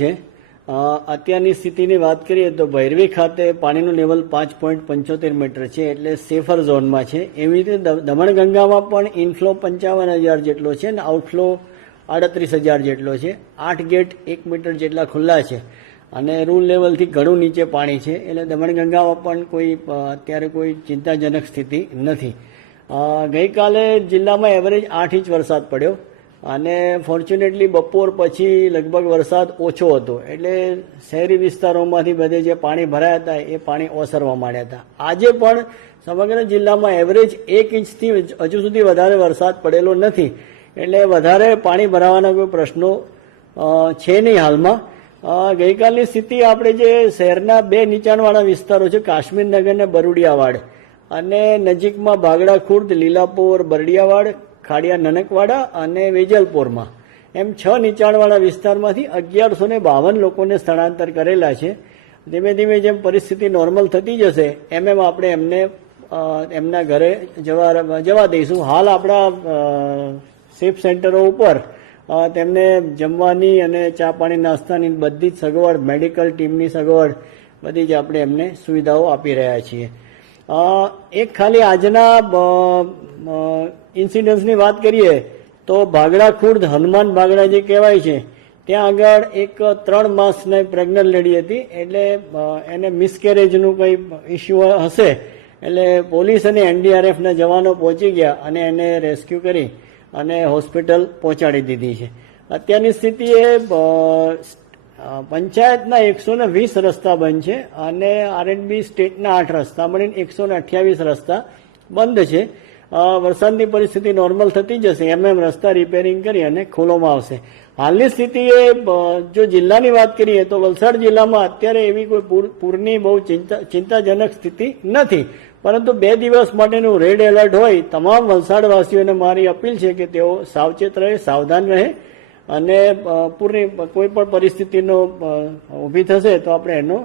છે। અત્યારની સ્થિતિની વાત કરીએ તો ભૈરવી ખાતે પાણીનું લેવલ 5.75 મીટર છે, એટલે સેફર ઝોનમાં છે। એવી રીતે દમણગંગામાં પણ ઇનફ્લો 55,000 જેટલો છે અને આઉટફ્લો 38,000 જેટલો છે। 8 ગેટ 1 મીટર જેટલા ખુલ્લા છે અને રૂલ લેવલથી ઘણું નીચે પાણી છે, એટલે દમણગંગામાં પણ કોઈ અત્યારે કોઈ ચિંતાજનક સ્થિતિ નથી। ગઈકાલે જિલ્લામાં એવરેજ 8 ઇંચ વરસાદ પડ્યો અને ફોર્ચ્યુનેટલી બપોર પછી લગભગ વરસાદ ઓછો હતો, એટલે શહેરી વિસ્તારોમાંથી બધે જે પાણી ભરાયા હતા એ પાણી ઓસરવા માંડ્યા હતા। આજે પણ સમગ્ર જિલ્લામાં એવરેજ 1 ઇંચથી હજુ સુધી વધારે વરસાદ પડેલો નથી, એટલે વધારે પાણી ભરાવાના કોઈ પ્રશ્નો છે નહીં હાલમાં। ગઈકાલની સ્થિતિ આપણે જે શહેરના 2 નીચાણવાળા વિસ્તારો છે, કાશ્મીરનગર અને બરુડિયાવાડ, અને નજીકમાં ભાગડા ખુર્દ, લીલાપોર, બરડિયાવાડ, ખાડિયા નનકવાડા અને વેજલપોરમાં એમ 6 નીચાણવાળા વિસ્તારમાંથી 1152 લોકોને સ્થળાંતર કરેલા છે। ધીમે ધીમે જેમ પરિસ્થિતિ નોર્મલ થતી જશે એમ આપણે એમને એમના ઘરે જવા દઈશું। હાલ આપણા સેફ સેન્ટરો ઉપર તેમને જમવાની અને ચા પાણી નાસ્તાની બધી જ સગવડ, મેડિકલ ટીમની સગવડ બધી જ આપણે એમને સુવિધાઓ આપી રહ્યા છીએ। એક ખાલી આજના ઇન્સિડન્સની વાત કરીએ તો ભાગડા ખુર્દ હનુમાન ભાગડા જે કહેવાય છે ત્યાં આગળ એક 3 માસની પ્રેગ્નન્ટ લેડી હતી, એટલે એને મિસકેરેજનું કંઈ ઇસ્યુ હશે, એટલે પોલીસ અને NDRFના જવાનો પહોંચી ગયા અને એને રેસ્ક્યુ કરી અને હોસ્પિટલ પહોંચાડી દીધી છે। અત્યારની સ્થિતિએ પંચાયતના 120 રસ્તા બંધ છે અને R&B સ્ટેટના 8 રસ્તા મળીને 128 રસ્તા બંધ છે। વરસાદની પરિસ્થિતિ નોર્મલ થતી જશે એમ રસ્તા રિપેરિંગ કરી અને ખોલવામાં આવશે। હાલની સ્થિતિએ જો જિલ્લાની વાત કરીએ તો વલસાડ જિલ્લામાં અત્યારે એવી કોઈ પૂરની બહુ ચિંતાજનક સ્થિતિ નથી, પરંતુ 2 દિવસ માટેનું રેડ એલર્ટ હોય। તમામ વલસાડવાસીઓને મારી અપીલ છે કે તેઓ સાવચેત રહે, સાવધાન રહે અને પૂરની કોઈ પણ પરિસ્થિતિનો ઊભી થશે તો આપણે એનો